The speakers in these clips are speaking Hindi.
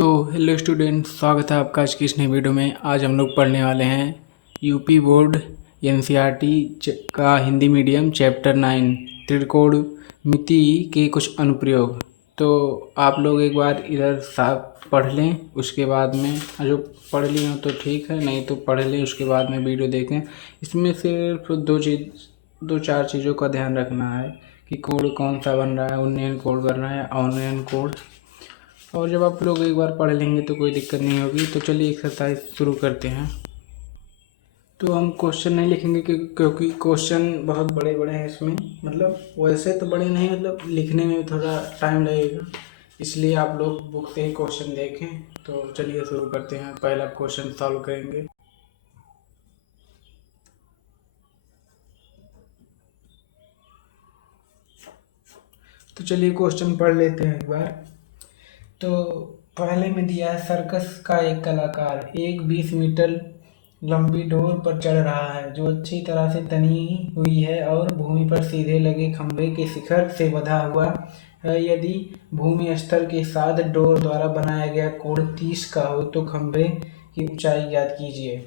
तो हेलो स्टूडेंट, स्वागत है आपका आज की इस नई वीडियो में। आज हम लोग पढ़ने वाले हैं यूपी बोर्ड एनसीईआरटी का हिंदी मीडियम चैप्टर 9 त्रिकोणमिति के कुछ अनुप्रयोग। तो आप लोग एक बार इधर साथ पढ़ लें, उसके बाद में जो पढ़ लिए हो तो ठीक है, नहीं तो पढ़ लें उसके बाद में वीडियो देखें। इसमें सिर्फ दो चार चीज़ों का ध्यान रखना है कि कोड कौन सा बन रहा है, उन्नयन कोड बन रहा है, अवनयन कोड। और जब आप लोग एक बार पढ़ लेंगे तो कोई दिक्कत नहीं होगी। तो चलिए एक्सरसाइज शुरू करते हैं। तो हम क्वेश्चन नहीं लिखेंगे क्योंकि क्वेश्चन बहुत बड़े बड़े हैं इसमें, मतलब वैसे तो बड़े नहीं, मतलब लिखने में थोड़ा टाइम लगेगा, इसलिए आप लोग बुक से ही क्वेश्चन देखें। तो चलिए शुरू करते हैं। पहला क्वेश्चन सॉल्व करेंगे। तो चलिए क्वेश्चन पढ़ लेते हैं एक बार। तो पहले में दिया है, सर्कस का एक कलाकार एक 20 मीटर लंबी डोर पर चढ़ रहा है जो अच्छी तरह से तनी हुई है और भूमि पर सीधे लगे खंभे के शिखर से बंधा हुआ है। यदि भूमि स्तर के साथ डोर द्वारा बनाया गया कोण 30 का हो तो खंभे की ऊंचाई ज्ञात कीजिए।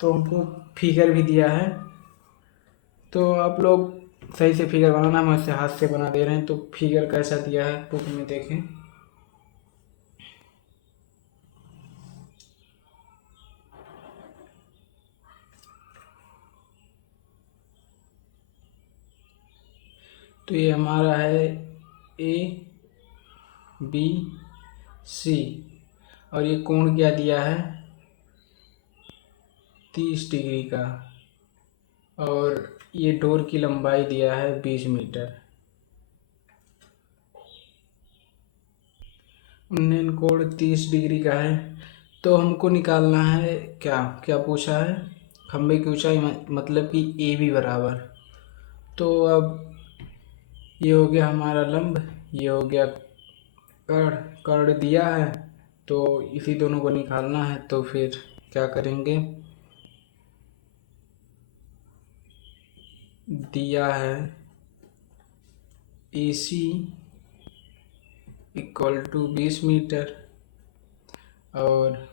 तो हमको फिगर भी दिया है, तो आप लोग सही से फिगर बनाना। हम ऐसे हाथ से बना दे रहे हैं। तो फिगर कैसा दिया है बुक में देखें। तो ये हमारा है ए बी सी, और ये कोण क्या दिया है 30 डिग्री का, और ये डोर की लंबाई दिया है 20 मीटर। उन्नयन कोण 30 डिग्री का है। तो हमको निकालना है क्या क्या पूछा है, खंभे की ऊंचाई, मतलब कि ए बी बराबर। तो अब ये हो गया हमारा लंब, ये हो गया कर्ण, कर्ण दिया है, तो इसी दोनों को निकालना है। तो फिर क्या करेंगे, दिया है ए सी इक्वल टू 20 मीटर और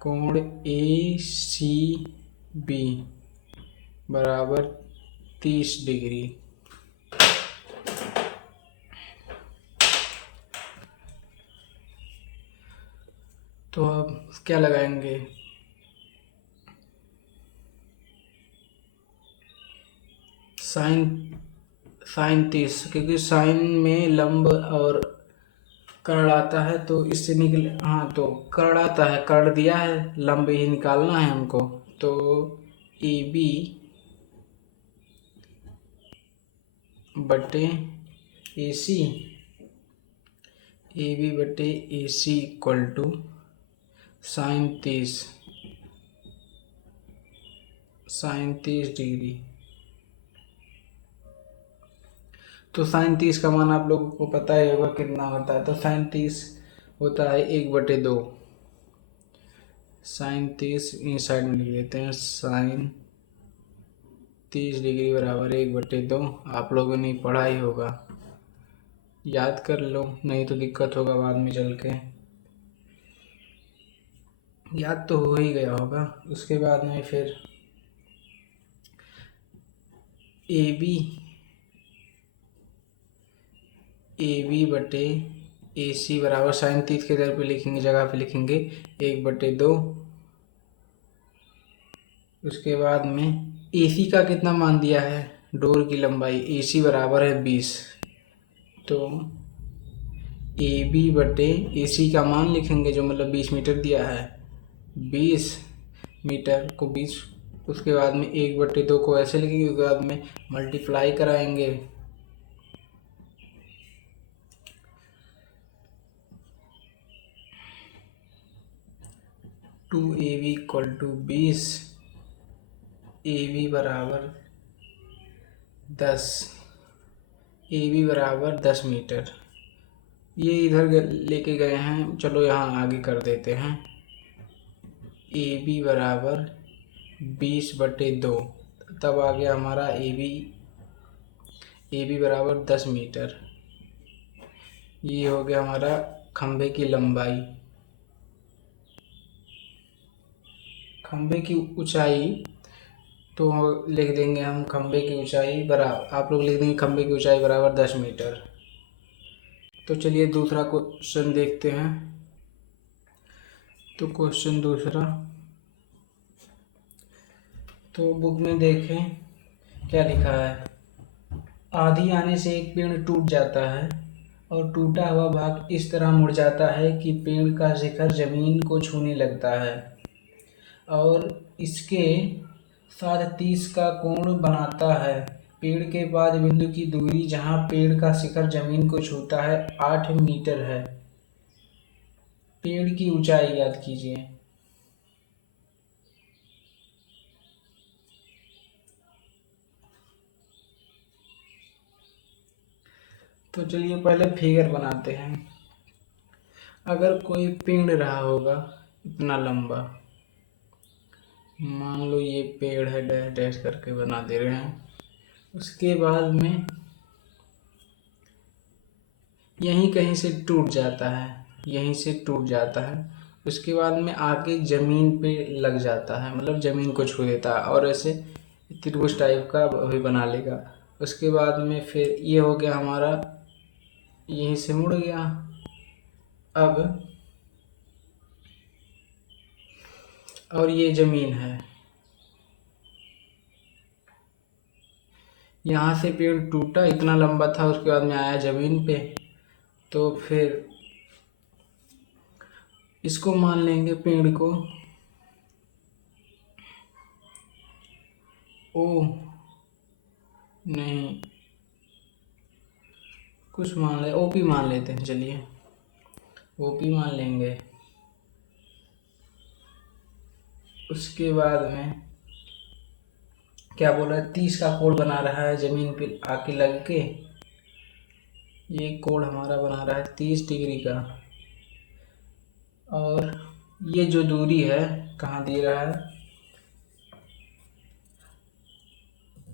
कोण ए सी बी बराबर 30 डिग्री। तो अब क्या लगाएंगे, साइन 30, क्योंकि साइन में लंब और कर्ण आता है तो इससे निकले। हाँ, तो कर्ण आता है, कर्ण दिया है, लंब ही निकालना है हमको। तो ए बी बटे ए सी, ए बी बटे ए सी इक्वल टू साइन 30 डिग्री। तो साइन 30 का मान आप लोगों को पता ही होगा कितना होता है। तो साइन 30 होता है 1/2। साइन 30 इस साइड में लिख देते हैं, साइन 30 डिग्री बराबर 1/2। आप लोगों ने पढ़ा ही होगा, याद कर लो, नहीं तो दिक्कत होगा बाद में चल के। याद तो हो ही गया होगा। उसके बाद में फिर ए बी बटे ए सी बराबर साइन 30 के जगह पे लिखेंगे, 1/2। उसके बाद में ए सी का कितना मान दिया है, डोर की लंबाई ए सी बराबर है 20। तो ए बी बटे ए सी का मान लिखेंगे जो मतलब 20 मीटर दिया है, 20 मीटर को 20। उसके बाद में 1/2 को ऐसे लिखेंगे, उसके बाद में मल्टीप्लाई कराएंगे। Two A B equal to 20, A B बराबर 10, ए बी बराबर 10 मीटर। ये इधर लेके गए हैं, चलो यहाँ आगे कर देते हैं। ए बी बराबर 20/2, तब आ गया हमारा ए बी बराबर 10 मीटर। ये हो गया हमारा खंभे की लंबाई, खंभे की ऊंचाई, तो लिख देंगे हम खंभे की ऊंचाई बराबर, आप लोग लिख देंगे खंभे की ऊंचाई बराबर 10 मीटर। तो चलिए दूसरा क्वेश्चन देखते हैं। तो क्वेश्चन दूसरा, तो बुक में देखें क्या लिखा है। आंधी आने से एक पेड़ टूट जाता है और टूटा हुआ भाग इस तरह मुड़ जाता है कि पेड़ का शिखर जमीन को छूने लगता है और इसके साथ 30 का कोण बनाता है। पेड़ के बाद बिंदु की दूरी जहाँ पेड़ का शिखर जमीन को छूता है 8 मीटर है। पेड़ की ऊंचाई याद कीजिए। तो चलिए पहले फिगर बनाते हैं। अगर कोई पेड़ रहा होगा इतना लंबा, मान लो ये पेड़ है, डैश डैश करके बना दे रहे हैं। उसके बाद में यहीं कहीं से टूट जाता है, यहीं से टूट जाता है। उसके बाद में आके ज़मीन पे लग जाता है, मतलब ज़मीन को छू देता है और ऐसे त्रिभुज टाइप का भी बना लेगा। उसके बाद में फिर ये हो गया हमारा, यहीं से मुड़ गया। अब और ये ज़मीन है, यहाँ से पेड़ टूटा, इतना लंबा था, उसके बाद में आया ज़मीन पे। तो फिर इसको मान लेंगे पेड़ को ओ, नहीं कुछ मान ले, ओपी मान लेते हैं, चलिए ओपी मान लेंगे। उसके बाद में क्या बोल रहा है, 30 का कोण बना रहा है जमीन पे आके लग के। ये कोण हमारा बना रहा है 30 डिग्री का और ये जो दूरी है कहाँ दे रहा है,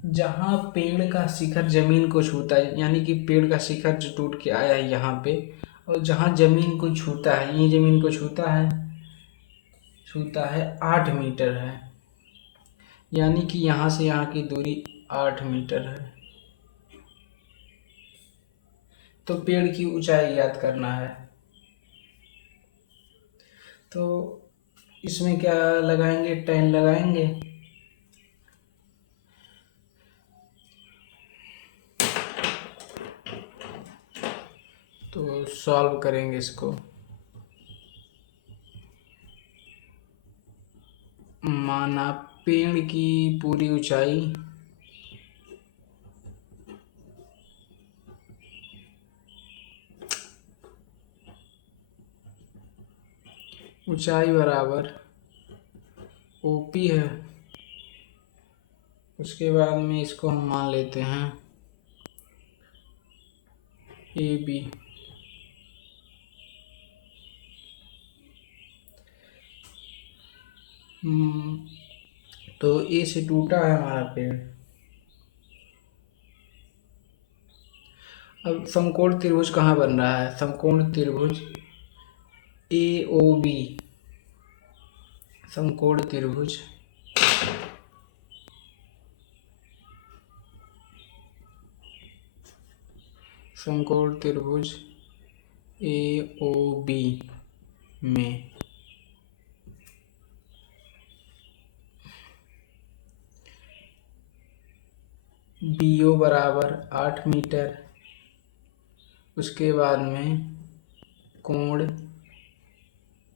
जहाँ पेड़ का शिखर जमीन को छूता है, यानी कि पेड़ का शिखर जो टूट के आया है यहाँ पे, और जहाँ जमीन को छूता है, ये जमीन को छूता है 8 मीटर है, यानी कि यहाँ से यहाँ की दूरी 8 मीटर है। तो पेड़ की ऊंचाई याद करना है। तो इसमें क्या लगाएंगे, tan लगाएंगे। तो सॉल्व करेंगे इसको। माना पेड़ की पूरी ऊंचाई बराबर ओपी है। उसके बाद में इसको हम मान लेते हैं ए बी। तो ए से टूटा है हमारा पेड़। अब समकोण त्रिभुज कहाँ बन रहा है, समकोण त्रिभुज ए ओ बी, समकोण त्रिभुज ए ओ बी में बी ओ बराबर 8 मीटर। उसके बाद में कोण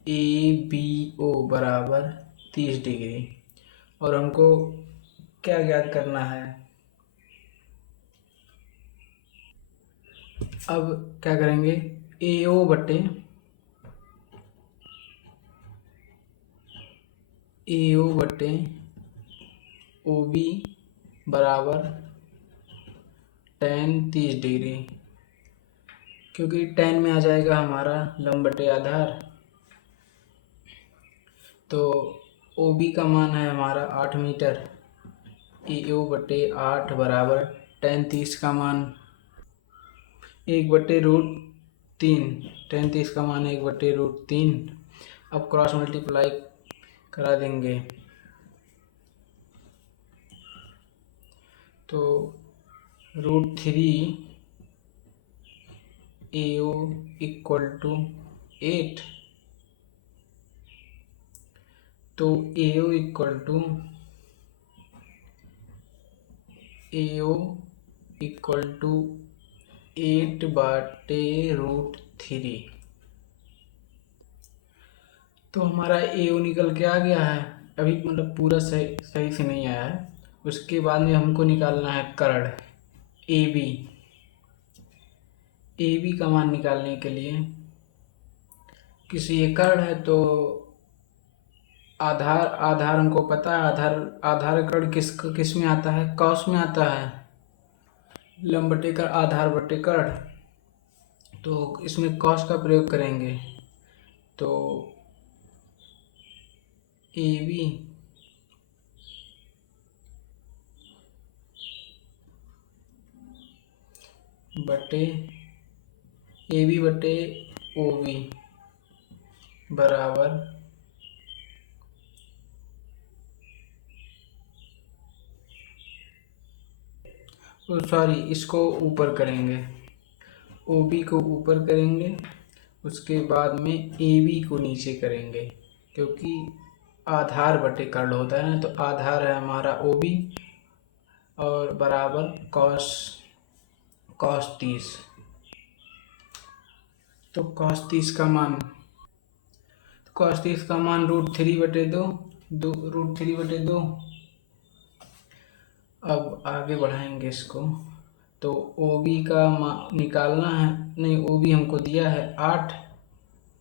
ए बी ओ बराबर 30 डिग्री। और हमको क्या ज्ञात करना है, अब क्या करेंगे, ए ओ बटे ओ बी बराबर tan 30 डिग्री, क्योंकि tan में आ जाएगा हमारा लंब बटे आधार। तो ओ बी का मान है हमारा 8 मीटर, ए ओ बटे 8 बराबर tan 30 का मान 1/√30 3, 33 का मान 1/√3। अब क्रॉस मल्टीप्लाई करा देंगे तो √3 AO = 8। तो AO = 8/√3। तो हमारा AO निकल के आ गया है। अभी मतलब पूरा सही से नहीं आया है। उसके बाद में हमको निकालना है कर्ण AB का मान निकालने के लिए किसी एक कर्ण है तो आधार हमको पता है। आधार कर्ण किस में आता है? कॉस में आता है। लंब बटे कर्ण, आधार बटे कर्ण। तो इसमें कॉस का प्रयोग करेंगे तो AB बटे OB बराबर इसको ऊपर करेंगे, OB को ऊपर करेंगे, उसके बाद में AB को नीचे करेंगे, क्योंकि आधार बटे कर्ण होता है ना। तो आधार है हमारा OB और बराबर cos 30। तो cos 30 का मान √3/2। अब आगे बढ़ाएंगे इसको तो OB का निकालना है। नहीं, OB हमको दिया है 8,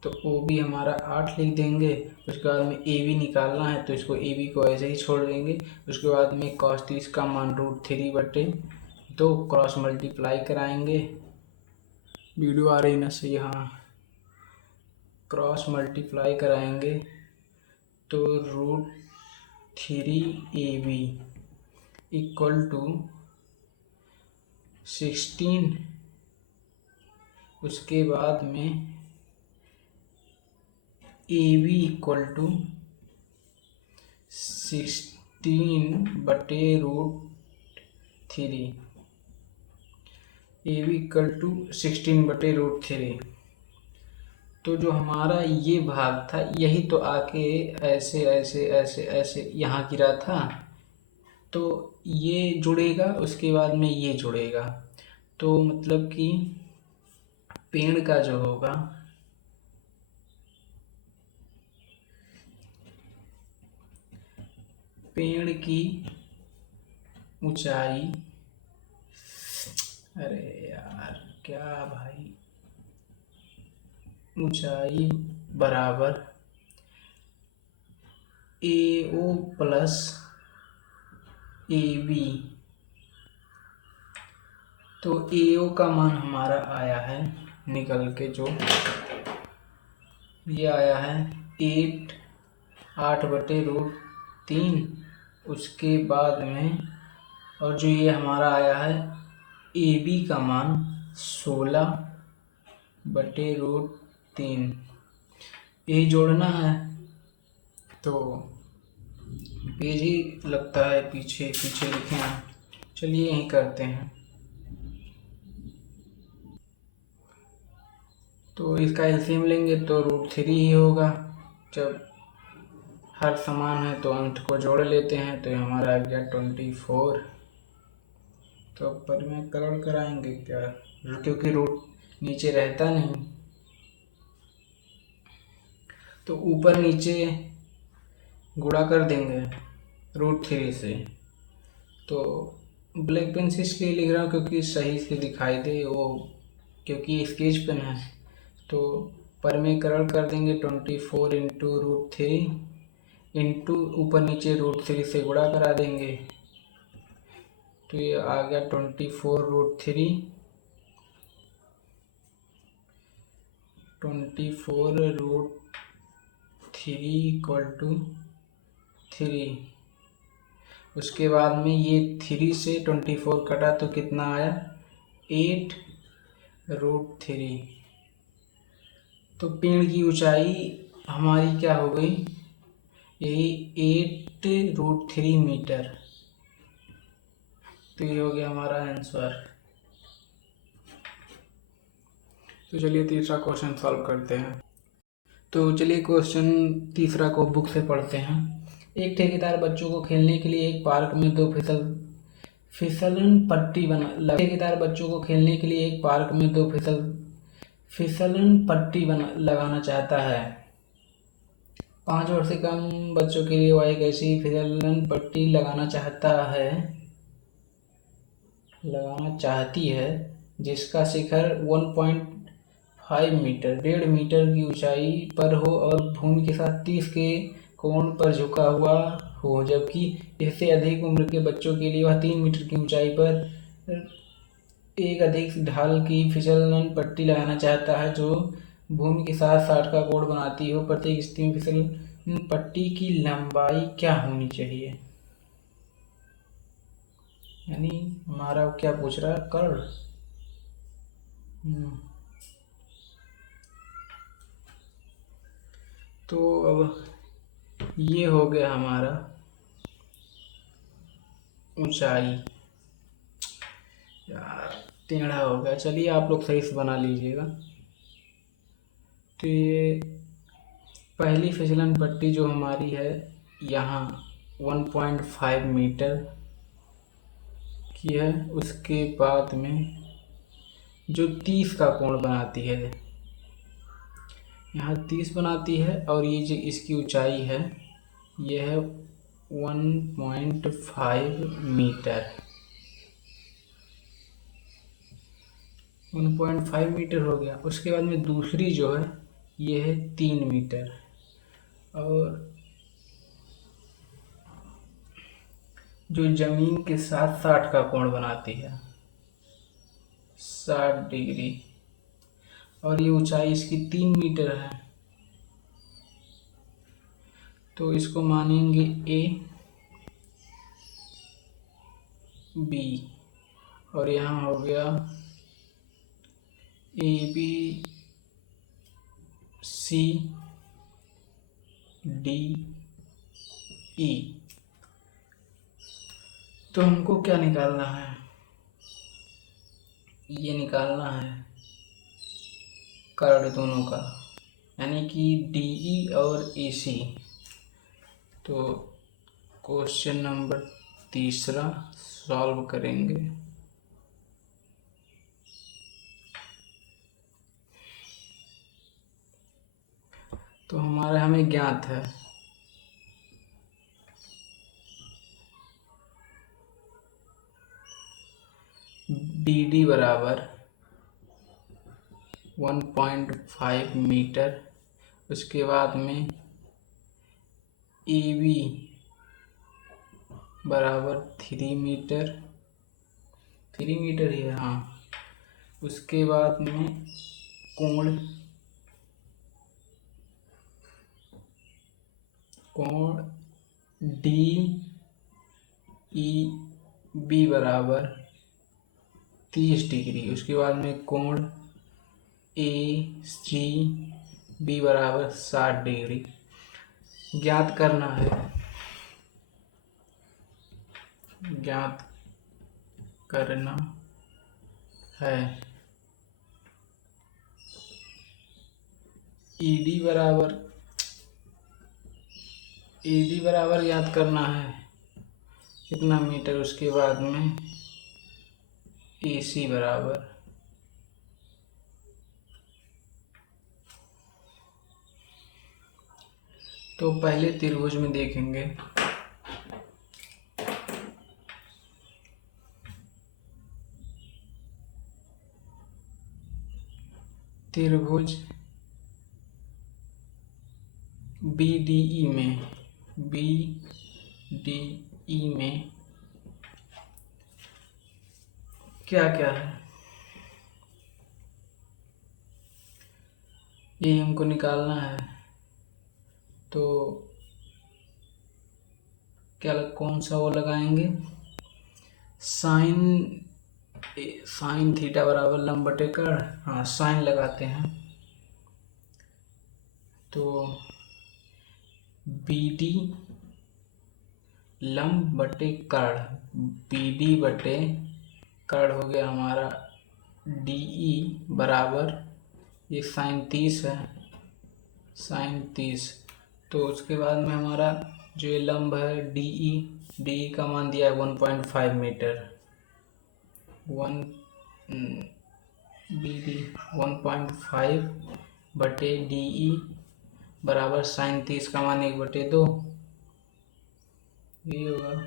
तो OB हमारा 8 लिख देंगे। उसके बाद में AB निकालना है तो इसको AB को ऐसे ही छोड़ देंगे। उसके बाद में cos 30 का मान √3/2 क्रॉस मल्टीप्लाई कराएंगे। वीडियो आ रही ना सही? हाँ, क्रॉस मल्टीप्लाई कराएंगे तो √3AB = 16। उसके बाद में AB = 16/√3। AB = 16/√3। तो जो हमारा ये भाग था यही तो आके ऐसे ऐसे ऐसे ऐसे यहाँ गिरा था, तो ये जुड़ेगा, उसके बाद में ये जुड़ेगा। तो मतलब कि पेड़ का जो होगा पेड़ की ऊंचाई, अरे यार क्या भाई, ऊंचाई बराबर AO + AB। तो AO का मान हमारा आया है निकल के, जो ये आया है 8/√3। उसके बाद में और जो ये हमारा आया है AB का मान 16/√3। यही जोड़ना है तो पेज ही लगता है पीछे लिखे हैं। चलिए यही करते हैं। तो इसका एलसीएम लेंगे तो √3 ही होगा। जब हर समान है तो अंत को जोड़ लेते हैं, तो ये हमारा आ गया 24। तो ऊपर में कलर कराएंगे क्या, क्योंकि रूट नीचे रहता नहीं, तो ऊपर नीचे गुणा कर देंगे √3 से। तो ब्लैक पेन से इसलिए लिख रहा हूँ क्योंकि सही से दिखाई दे वो, क्योंकि स्केच पेन है। तो पर में कलर कर देंगे 24 × √3 इंटू ऊपर नीचे √3 से गुणा करा देंगे। तो ये आ गया 24√3 = 3। उसके बाद में ये 3 से 24 कटा तो कितना आया 8√3। तो पेड़ की ऊंचाई हमारी क्या हो गई, यही 8√3 मीटर। तो ये हो गया हमारा आंसर। तो चलिए तीसरा क्वेश्चन सॉल्व करते हैं। तो चलिए क्वेश्चन तीसरा को बुक से पढ़ते हैं। एक ठेकेदार बच्चों को खेलने के लिए एक पार्क में दो फिसलन पट्टी ठेकेदार बच्चों को खेलने के लिए एक पार्क में दो फिसलन पट्टी लगाना चाहता है। 5 वर्ष से कम बच्चों के लिए वह एक ऐसी फिसलन पट्टी लगाना चाहती है जिसका शिखर 1.5 मीटर 1.5 मीटर की ऊंचाई पर हो और भूमि के साथ 30 के कोण पर झुका हुआ हो, जबकि इससे अधिक उम्र के बच्चों के लिए वह 3 मीटर की ऊंचाई पर एक अधिक ढाल की फिसलन पट्टी लगाना चाहता है जो भूमि के साथ 60 का कोण बनाती हो। प्रत्येक स्थिति में फिसलन पट्टी की लंबाई क्या होनी चाहिए। यानी हमारा क्या पूछ रहा है, कर्ण। तो अब ये हो गया हमारा ऊंचाई, यार टेढ़ा हो गया। चलिए आप लोग सही से बना लीजिएगा। तो ये पहली फिसलन पट्टी जो हमारी है यहाँ 1.5 मीटर की है, उसके बाद में जो 30 का कोण बनाती है, यहाँ 30 बनाती है, और ये जो इसकी ऊंचाई है ये है 1.5 मीटर। 1.5 मीटर हो गया। उसके बाद में दूसरी जो है ये है 3 मीटर, और जो जमीन के साथ 60 का कोण बनाती है, 60 डिग्री, और ये ऊंचाई इसकी 3 मीटर है। तो इसको मानेंगे ए बी, और यहाँ हो गया A B C D E. तो हमको क्या निकालना है, ये निकालना है कर्ण दोनों का, यानी कि डीई और एसी। तो क्वेश्चन नंबर तीसरा सॉल्व करेंगे। तो हमें ज्ञात है डी डी बराबर 1.5 मीटर, उसके बाद में ए बी बराबर 3 मीटर, 3 मीटर ही है हाँ। उसके बाद में कोण डी ई बी बराबर 30 डिग्री। उसके बाद में कोण ए सी बी बराबर 60 डिग्री ज्ञात करना है। ईडी बराबर याद करना है कितना मीटर। उसके बाद में एसी बराबर तो पहले त्रिभुज में देखेंगे। त्रिभुज बीडीई में क्या क्या है ये हमको निकालना है। तो क्या कौन सा वो लगाएंगे, साइन थीटा बराबर लंब बटे कर्ण। हाँ साइन लगाते हैं। तो बी डी लंब बटे कर्ण, बी डी बटे कर्ण हो गया हमारा डी ई बराबर, ये साइन 30 है, साइन 30। तो उसके बाद में हमारा जो ये लंब है डी ई का मान दिया है 1.5 मीटर, बी डी 1.5 बटे डी ई बराबर साइन 30 का मान 1/2, ये होगा।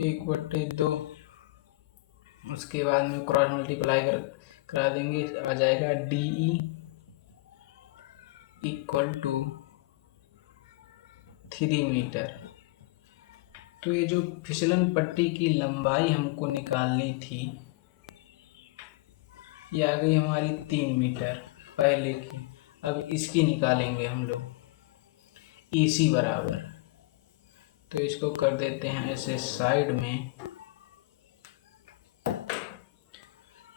एक बटे दो, उसके बाद में क्रॉस मल्टीप्लाई करा देंगे, आ जाएगा D E equal to 3 metre. तो ये जो फिसलन पट्टी की लंबाई हमको निकालनी थी, ये आ गई हमारी 3 मीटर पहले की। अब इसकी निकालेंगे हम लोग AC बराबर, तो इसको कर देते हैं ऐसे साइड में,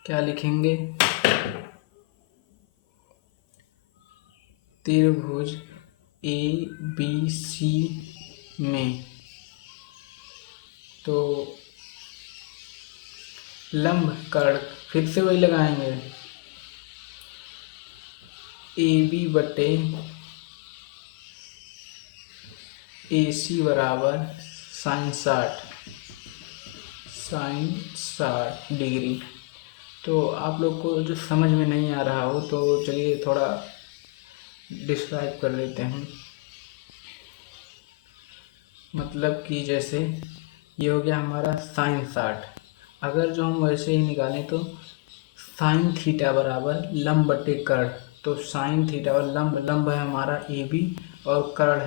क्या लिखेंगे, त्रिभुज ABC में तो लंब कर्ण फिर से वही लगाएंगे, AB बटे AC बराबर साइन 60 डिग्री। तो आप लोग को जो समझ में नहीं आ रहा हो तो चलिए थोड़ा डिस्क्राइब कर देते हैं। मतलब कि जैसे ये हो गया हमारा साइन 60, अगर जो हम वैसे ही निकालें तो साइन थीटा बराबर लंब बटे कर्ण, तो साइन थीटा और लंब है हमारा AB और कर्ण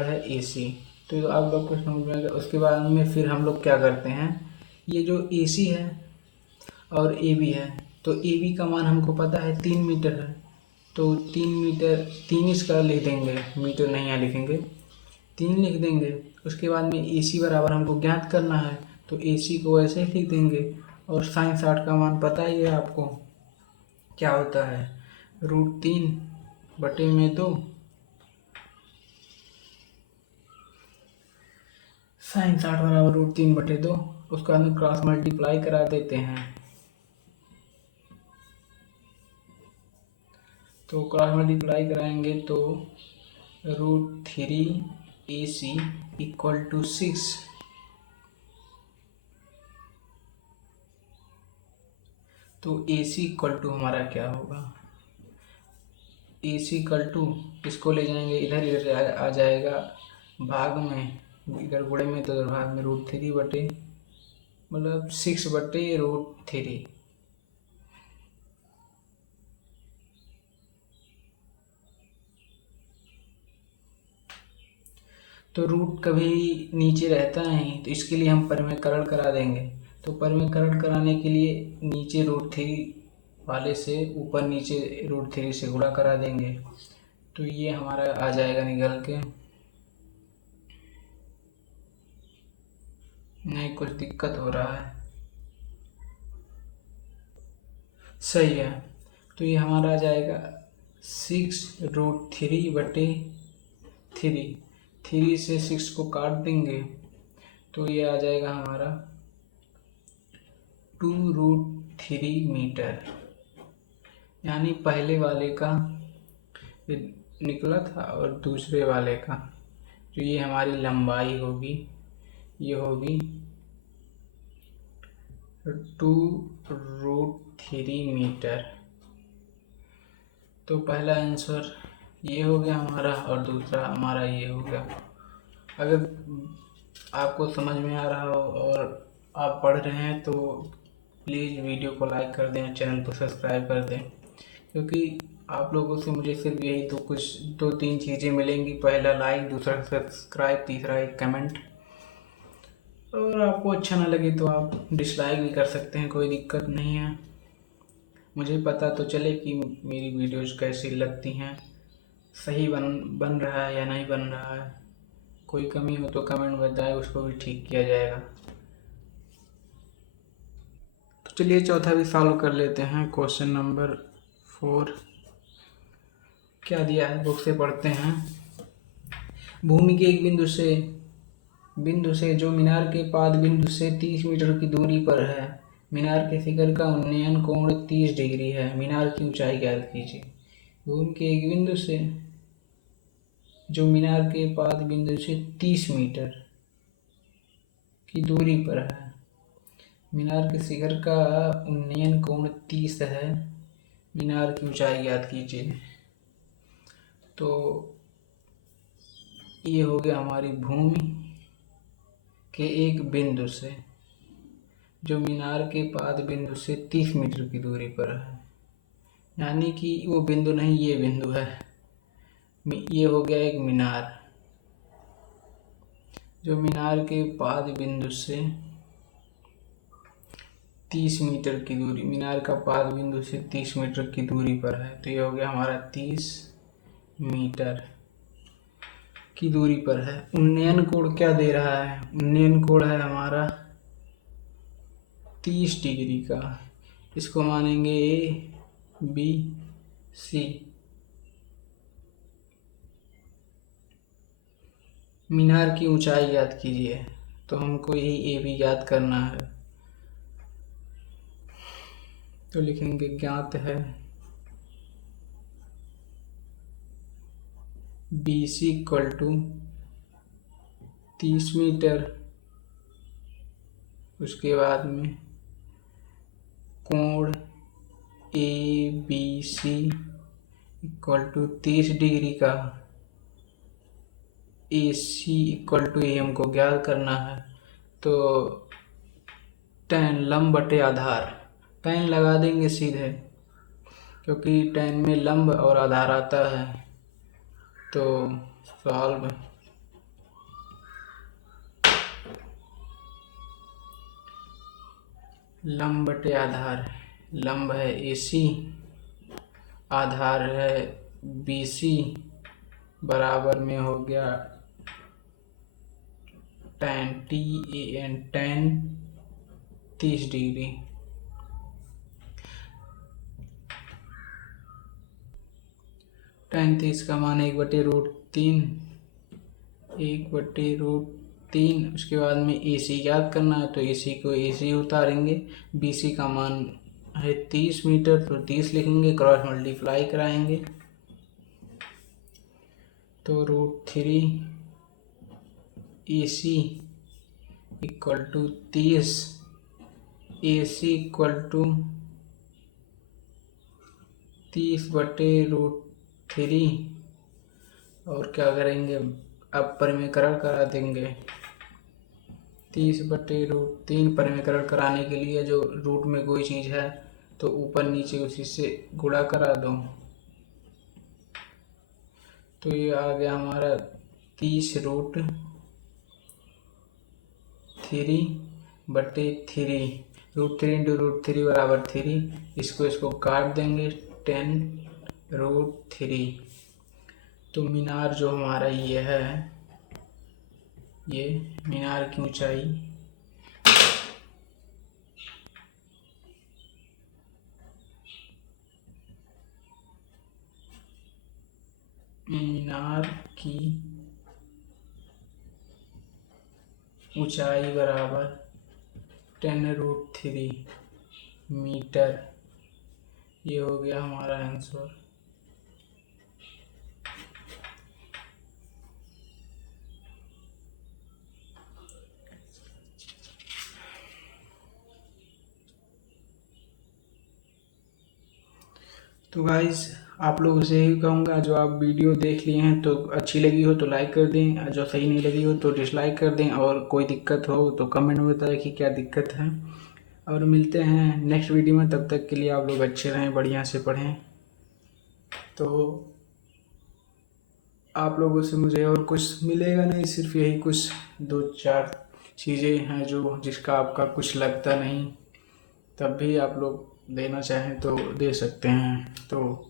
है AC। तो आप लोग को समझ में आएगा। उसके बाद में फिर हम लोग क्या करते हैं, ये जो AC है और AB है, तो AB का मान हमको पता है 3 मीटर है, तो 3 मीटर 3 इसका लिख देंगे, मीटर नहीं यहाँ लिखेंगे, 3 लिख देंगे। उसके बाद में AC बराबर हमको ज्ञात करना है, तो AC को ऐसे ही लिख देंगे। और साइन 60 का मान पता ही है आपको, क्या होता है, √3 बटे में 2, साइन 60 बराबर √3 बटे 2। उसका हम क्रॉस मल्टीप्लाई करा देते हैं, तो क्रॉस मल्टीप्लाई कराएंगे तो √3 AC इक्वल टू 6। तो AC इक्वल टू हमारा क्या होगा, AC इक्वल टू इसको ले जाएंगे इधर आ जाएगा भाग में, इधर गुणे में तो इधर भाग में, √3 बटे मतलब 6 बटे √3। तो रूट कभी नीचे रहता नहीं, तो इसके लिए हम परिमेयकरण करा देंगे। तो परिमेयकरण कराने के लिए नीचे √3 वाले से ऊपर नीचे √3 से गुणा करा देंगे, तो ये हमारा आ जाएगा निकल के। नहीं, कुछ दिक्कत हो रहा है, सही है। तो ये हमारा आ जाएगा 6√3 बटे 3, 3 से 6 को काट देंगे, तो ये आ जाएगा हमारा 2√3 मीटर, यानी पहले वाले का निकला था और दूसरे वाले का जो ये हमारी लंबाई होगी, ये होगी 2√3 मीटर। तो पहला आंसर ये हो गया हमारा और दूसरा हमारा ये हो गया। अगर आपको समझ में आ रहा हो और आप पढ़ रहे हैं तो प्लीज़ वीडियो को लाइक कर दें, चैनल को सब्सक्राइब कर दें, क्योंकि आप लोगों से मुझे सिर्फ यही 2-3 चीज़ें मिलेंगी, पहला लाइक, दूसरा सब्सक्राइब, तीसरा एक कमेंट। और आपको अच्छा ना लगे तो आप डिसलाइक भी कर सकते हैं, कोई दिक्कत नहीं है। मुझे पता तो चले कि मेरी वीडियोज़ कैसी लगती हैं, सही बन रहा है या नहीं बन रहा है। कोई कमी हो तो कमेंट बताएं, उसको भी ठीक किया जाएगा। तो चलिए चौथा भी सॉल्व कर लेते हैं। क्वेश्चन नंबर 4 क्या दिया है, बुक से पढ़ते हैं। भूमि के एक बिंदु से जो मीनार के पाद बिंदु से 30 मीटर की दूरी पर है, मीनार के शिखर का उन्नयन कोण 30 डिग्री है। मीनार की ऊंचाई ज्ञात कीजिए। भूमि के एक बिंदु से जो मीनार के पाद बिंदु से 30 मीटर की दूरी पर है, मीनार के शिखर का उन्नयन कोण 30 है। मीनार की ऊंचाई ज्ञात कीजिए। तो ये हो गया हमारी भूमि के एक बिंदु से जो मीनार के पाद बिंदु से 30 मीटर की दूरी पर है, यानी कि वो बिंदु नहीं, ये बिंदु है। ये हो गया एक मीनार जो मीनार के पाद बिंदु से 30 मीटर की दूरी, मीनार का पाद बिंदु से 30 मीटर की दूरी पर है। तो ये हो गया हमारा 30 मीटर की दूरी पर है। उन्नयन कोण क्या दे रहा है? उन्नयन कोण है हमारा 30 डिग्री का। इसको मानेंगे ABC। मीनार की ऊंचाई याद कीजिए, तो हमको यही AB याद करना है। तो लिखेंगे ज्ञात है BC इक्वल टू 30 मीटर। उसके बाद में कोण ABC इक्वल टू 30 डिग्री का। AC इक्वल टू A हमको ज्ञात करना है। तो tan लंब बटे आधार, tan लगा देंगे सीधे, क्योंकि tan में लंब और आधार आता है। तो सॉल्व लंब बटे आधार, लंब है AC, आधार है BC, बराबर में हो गया tan tan 30 डिग्री। tan 30 का मान 1/√3, 1/√3। उसके बाद में AC याद करना है, तो AC को AC उतारेंगे। BC का मान है 30 मीटर, तो 30 लिखेंगे, क्रॉस मल्टीप्लाई कराएंगे। तो √3 AC equal to 30, AC equal to 30/√3। और क्या करेंगे, अब परिमेकरण करा देंगे। 30/√3 परिमेकरण कराने के लिए जो रूट में कोई चीज़ है तो ऊपर नीचे उसी से गुणा करा दो। तो ये आ गया हमारा 30√3/3। √3 × √3 बराबर 3। इसको काट देंगे, 10√3। तो मीनार जो हमारा ये है, ये मीनार की ऊंचाई बराबर 10√3 मीटर। ये हो गया हमारा आंसर। तो गाइस आप लोगों से यही कहूँगा, जो आप वीडियो देख लिए हैं तो अच्छी लगी हो तो लाइक कर दें, जो सही नहीं लगी हो तो डिसलाइक कर दें, और कोई दिक्कत हो तो कमेंट में बताएं कि क्या दिक्कत है। और मिलते हैं नेक्स्ट वीडियो में, तब तक के लिए आप लोग अच्छे रहें, बढ़िया से पढ़ें। तो आप लोगों से मुझे और कुछ मिलेगा नहीं, सिर्फ यही कुछ 2-4 चीज़ें हैं जो जिसका आपका कुछ लगता नहीं, तब भी आप लोग देना चाहें तो दे सकते हैं। तो